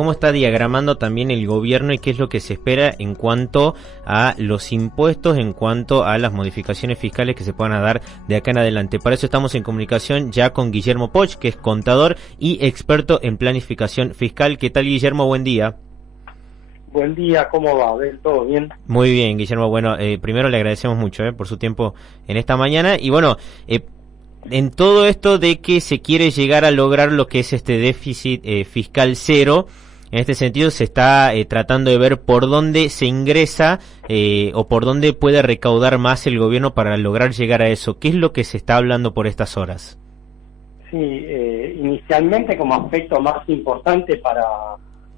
cómo está diagramando también el gobierno y qué es lo que se espera en cuanto a los impuestos, en cuanto a las modificaciones fiscales que se puedan dar de acá en adelante. Para eso estamos en comunicación ya con Guillermo Poch, que es contador y experto en planificación fiscal. ¿Qué tal, Guillermo? Buen día. Buen día, ¿cómo va? ¿Todo bien? Muy bien, Guillermo. Bueno, primero le agradecemos mucho por su tiempo en esta mañana. Y bueno, en todo esto de que se quiere llegar a lograr lo que es este déficit fiscal cero, en este sentido se está tratando de ver por dónde se ingresa o por dónde puede recaudar más el gobierno para lograr llegar a eso. ¿Qué es lo que se está hablando por estas horas? Sí, inicialmente como aspecto más importante para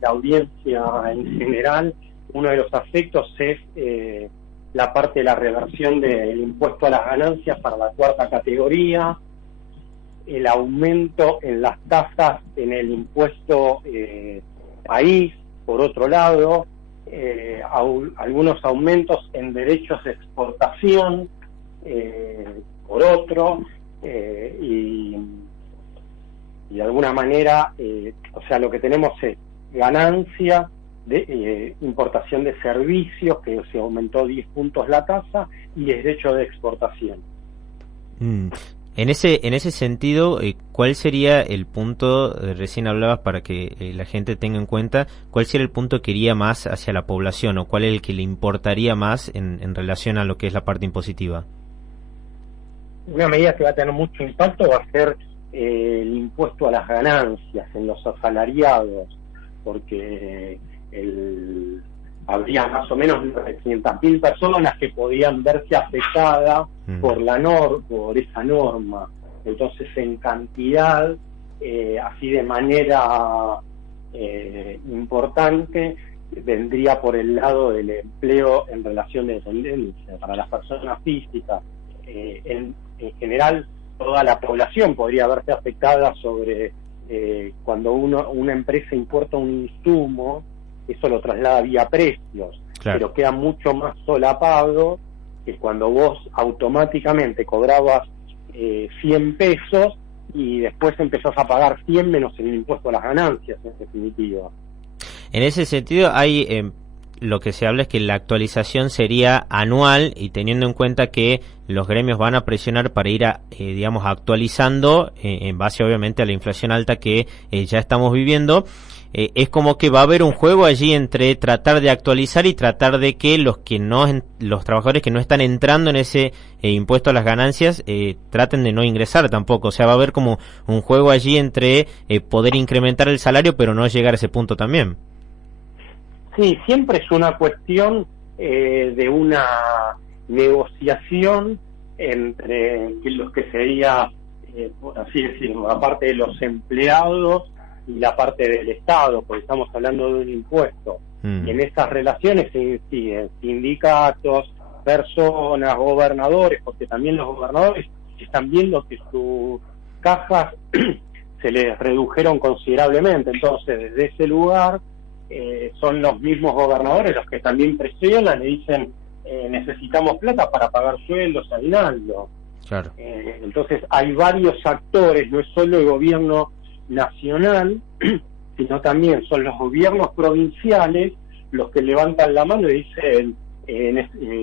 la audiencia en general, uno de los aspectos es la parte de la reversión del impuesto a las ganancias para la cuarta categoría, el aumento en las tasas en el impuesto país, por otro lado, algunos aumentos en derechos de exportación, por otro, y de alguna manera, o sea, lo que tenemos es ganancia de importación de servicios, que se aumentó 10 puntos la tasa, y derecho de exportación. En ese sentido, ¿cuál sería el punto, recién hablabas para que la gente tenga en cuenta, cuál sería el punto que iría más hacia la población o cuál es el que le importaría más en relación a lo que es la parte impositiva? Una medida que va a tener mucho impacto va a ser el impuesto a las ganancias en los asalariados, porque habría más o menos 900.000 personas que podían verse afectadas por esa norma. Entonces, en cantidad, así de manera importante, vendría por el lado del empleo en relación de dependencia para las personas físicas. En general, toda la población podría verse afectada sobre cuando una empresa importa un insumo, eso lo traslada vía precios, claro, pero queda mucho más solapado que cuando vos automáticamente cobrabas 100 pesos y después empezás a pagar 100 menos el impuesto a las ganancias, en definitiva. En ese sentido, hay lo que se habla es que la actualización sería anual y teniendo en cuenta que los gremios van a presionar para ir digamos, actualizando en base obviamente a la inflación alta que ya estamos viviendo. Es como que va a haber un juego allí entre tratar de actualizar y tratar de que los trabajadores que no están entrando en ese impuesto a las ganancias traten de no ingresar tampoco. O sea, va a haber como un juego allí entre poder incrementar el salario pero no llegar a ese punto también. Sí, siempre es una cuestión de una negociación entre los que sería, por así decirlo, la parte de los empleados y la parte del Estado, porque estamos hablando de un impuesto. Y en esas relaciones se inciden sindicatos, personas, gobernadores, porque también los gobernadores están viendo que sus cajas se les redujeron considerablemente. Entonces, desde ese lugar, son los mismos gobernadores los que también presionan y dicen necesitamos plata para pagar sueldos, aguinaldo. Claro. Entonces hay varios actores, no es solo el gobierno nacional, sino también son los gobiernos provinciales los que levantan la mano y dicen,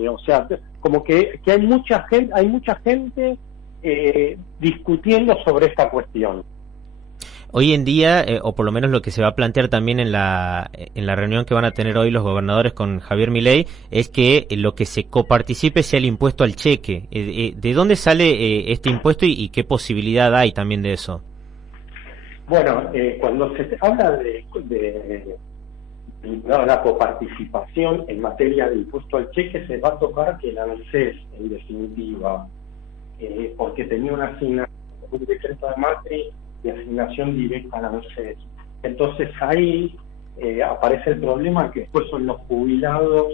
o sea, como que hay mucha gente discutiendo sobre esta cuestión. Hoy en día, o por lo menos lo que se va a plantear también en la reunión que van a tener hoy los gobernadores con Javier Milei, es que lo que se coparticipe sea el impuesto al cheque. ¿De dónde sale este impuesto y qué posibilidad hay también de eso? Bueno, cuando se habla de la coparticipación en materia de impuesto al cheque, se va a tocar que el ANSES, en definitiva, porque tenía una asignación, un decreto de Macri de asignación directa a la ANSES. Entonces ahí aparece el problema que después son los jubilados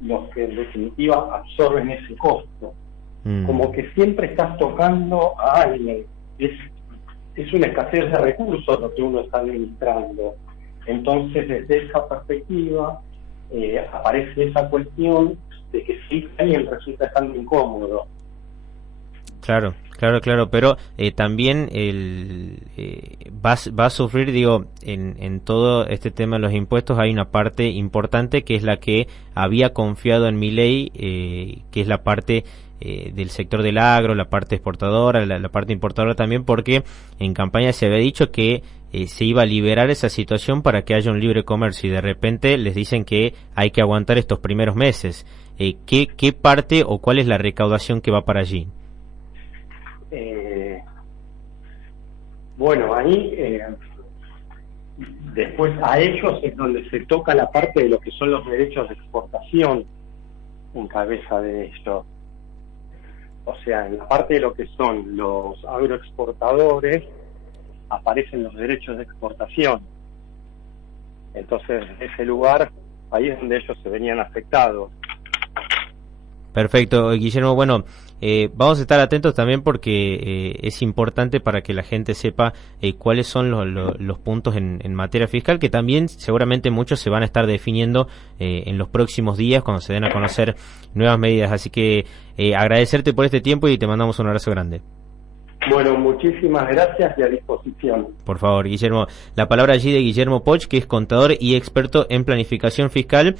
los que en definitiva absorben ese costo. Como que siempre estás tocando a alguien. Es una escasez de recursos lo que uno está administrando. Entonces, desde esa perspectiva, aparece esa cuestión de que si alguien resulta estando incómodo. Claro, Claro, pero también va a sufrir, digo, en todo este tema de los impuestos hay una parte importante que es la que había confiado en Milei, que es la parte del sector del agro, la parte exportadora, la parte importadora también, porque en campaña se había dicho que se iba a liberar esa situación para que haya un libre comercio y de repente les dicen que hay que aguantar estos primeros meses. ¿Qué parte o cuál es la recaudación que va para allí? Bueno, ahí después a ellos es donde se toca la parte de lo que son los derechos de exportación en cabeza de esto. O sea, en la parte de lo que son los agroexportadores aparecen los derechos de exportación. Entonces, en ese lugar, ahí es donde ellos se venían afectados. Perfecto, Guillermo. Bueno, vamos a estar atentos también porque es importante para que la gente sepa cuáles son los puntos en materia fiscal, que también seguramente muchos se van a estar definiendo en los próximos días cuando se den a conocer nuevas medidas. Así que agradecerte por este tiempo y te mandamos un abrazo grande. Bueno, muchísimas gracias y a disposición. Por favor, Guillermo. La palabra allí de Guillermo Poch, que es contador y experto en planificación fiscal.